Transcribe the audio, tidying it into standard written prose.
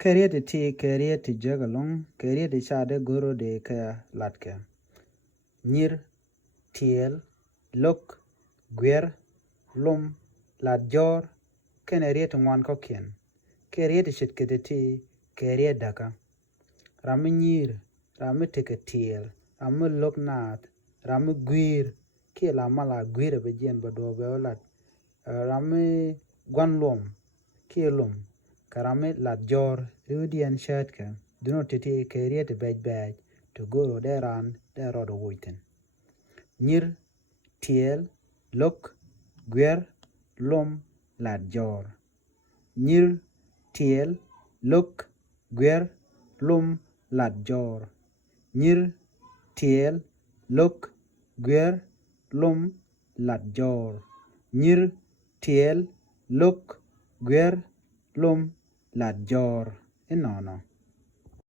Keriet ti keriet jagalong keriet chade goro de ka latke. Nyir, tiel, lok, gwer, lum, latjor, keneriet ngwan kokien. Keriet chitkete ti keriet däkä. Rami nyir, rami teke tiel, rami lok naat, rami gwir, kila mala gwir bejen bado beolat. Rami gwan lum, ki lum, karami latjor, riudien shatke, duno titi keriet bej, to goro deran, derod wuiten. Nyir, tiel, lok, gwer, lum, latjor. Nyir, tiel, lok, gwer, lum, latjor. Nyir, tiel, lok, gwer, lum, latjor. Nyir, tiel, lok, gwer, lum, latjor. Inono.